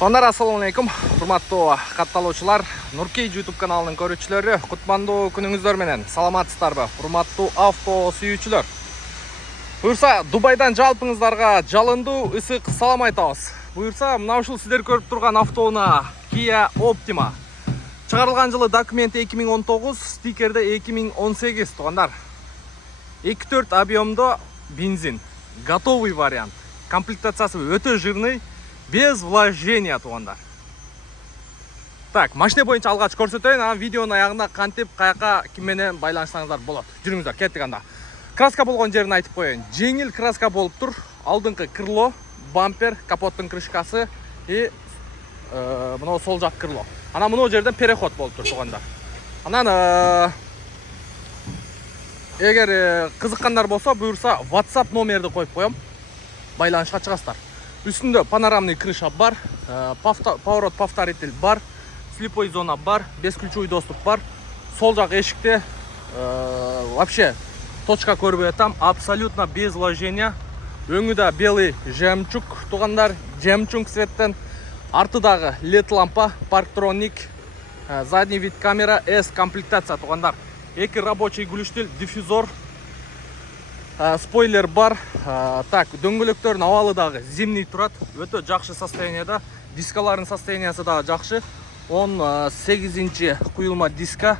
Туугандар, ассалаумалейкум. Урматтуу катталуучулар, Нуркей YouTube каналынын көрүүчүлөрү, кутмандуу күнүңүздөр менен саламатсыздарбы? Урматтуу авто сүйүүчүлөр. Буюрса, Дубайдан жалпыңыздарга жалындуу ысык салам айтабыз. Буюрса, мына ушул сиздер көрүп турган автоунаа Kia Optima. Чыгарылган жылы документи 2019, стикерде 2018, туугандар. 2.4 объемдо бензин, готовый вариант. Комплектациясы өтө жирный, без вложения, туугандар. Так, машина боюнча алгач көрсөтөйүн, анан видеонун аягында кантип каяка ким менен байланышсаңыздар болот. Жүрүңүздөр, кеттик анда. Краска болгон жерин айтып коеюн. Жеңил краска болуп тур. Алдыңкы крыло, бампер, капоттун крышкасы и мына сол жак крыло. Анан мына жерден переход болуп тур, туугандар. Анан эгер кызыккандар болсо, буюрса WhatsApp номерди коюп коем. Байланышка чыгасыздар. Үстүндө панорамный крыша бар, поворот повторитель бар, слепой зона бар, бесключевой доступ бар. Сол жак эшикте вообще точка көрбөй атам, абсолютно без вложения. Өңүдө белый жемчуг, туугандар, жемчуг цветтен. Артыдагы LED лампа, парктроник, задний вид камера, S комплектация, туугандар. Эки рабочий күлүштүл, диффузор, спойлер бар. Так, дөңгөлөктөрдүн абалы дагы зимний турат, өтө жакшы состоянияда. Дискалардын состояниясы дагы жакшы. 18-нчи куюлма диска,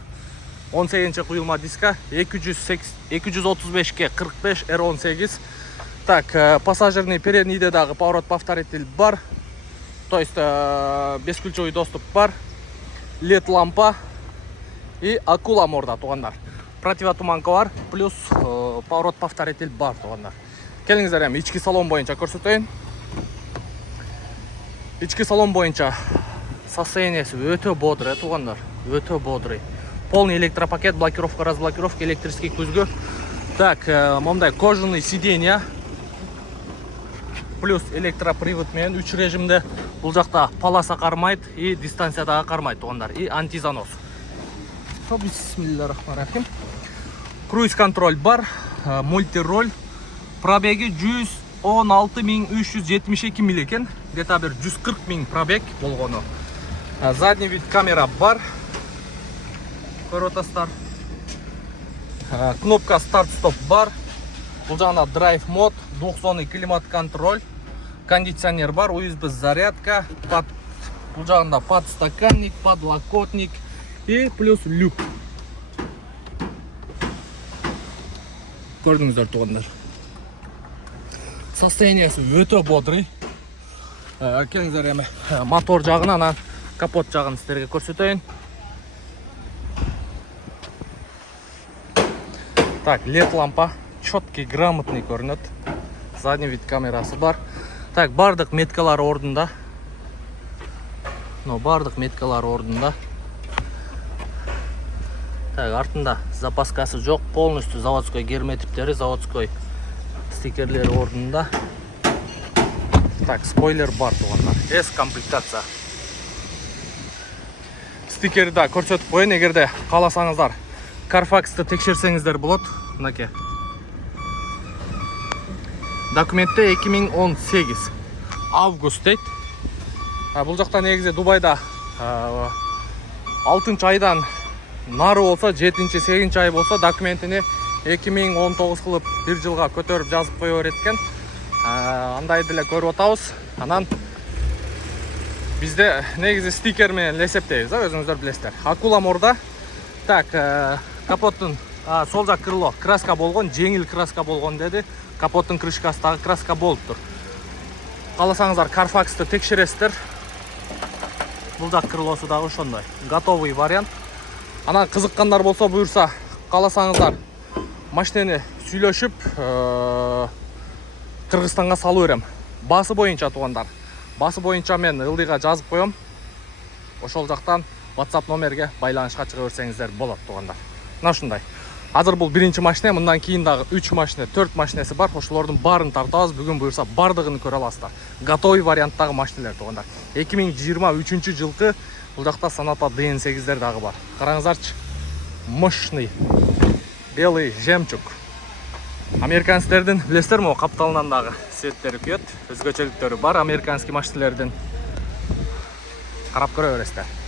18-нчи куюлма диска, 235 45 R18. Так, пассажирный переднийде дагы поворот повторитель бар. То есть бесключевой доступ бар, LED лампа и акула морда, туугандар. Противотуманка бар, плюс поворот повторитель бар, туугандар. Келиңиздер, эми ички салон боюнча көрсөтөйүн. Ички салон боюнча состояниясы өтө бодрый, туугандар, өтө бодрый. Полный электропакет, блокировка, разблокировка, электрический көзгө. Так, мондай кожаный сиденья, плюс электропривод менен 3 режимде. Бул жакта полоса кармайт и дистанцияда кармайт, туугандар, и антизанос. Бисмиллахиррахманиррахим. Круиз контроль бар, мультироль. Пробеги 116.372 миль экен. Где-то бир 140 000 пробег болгону. Задний вид камера бар. Көрүп атасыздар. Кнопка старт-стоп бар. Бул жагында драйв мод, двухзонный климат контроль, кондиционер бар, USB зарядка, бул жагында подстаканник, подлокотник и плюс люк. Көрдүңүздөр, туугандар. Состояниясы өтө бодрый. Келиңиздер, эми мотор жагын, анан капот жагын сиздерге көрсөтөйүн. Так, LED лампа, четкий, грамотный көрүнөт. Задний вид камерасы бар. Так, бардык меткалар ордунда. Но бардык меткалар ордунда. Так, артында запаскасы жок, полностью заводской герметиптери, заводской стикерлери ордунда. Так, спойлер бар, туугандар. S комплектация. Стикерди да көрсөтүп коеюн, эгерде кааласаңыздар. Carfax'ты текшерсеңиздер болот. Мынакей. Документте 2018 август дейт. Бул жакта негизи Дубайда 6 айдан нары болсо, 7-8 ай болсо документини 2019 кылып 1 жылга көтөрүп жазып кое берет экен. Андай деле көрүп атабыз. Анан бизде негизи стикер менен эсептейбиз, өзүңүздөр билесиздер. Акула морда. Так, капоттун сол жак крыло краска болгон, жеңил краска болгон деди. Капоттун крышкасы дагы краска болуптур. Кааласаңыздар Carfax'ты текшересиздер. Бул жак крылосу дагы ошондой. Готовый вариант. Анан кызыккандар болсо, буюрса, кааласаңыздар машинени сүйлөшүп Кыргызстанга салып берем. Басы боюнча, туугандар. Басы боюнча мен ылдыйга жазып коем. Ошол жактан WhatsApp номерге байланышка чыга берсеңиздер болот, туугандар. Мына ушундай. Азыр бул биринчи машина, мындан кийин дагы 3 машина, 4 машинасы бар. Ошолордун баарын тартабыз. Бүгүн буюрса бардыгын көрө аласыздар. Готовый варианттагы машиналар, туугандар. 2023 жылкы бул жакта Sonata DN8дер дагы бар. Караңыздарчы. Мощный белый жемчуг. Американецтердин билесиздерби, капталынан дагы светтери күйөт, өзгөчөлүктөрү бар американский машиналердин. карап көрө бересиздер.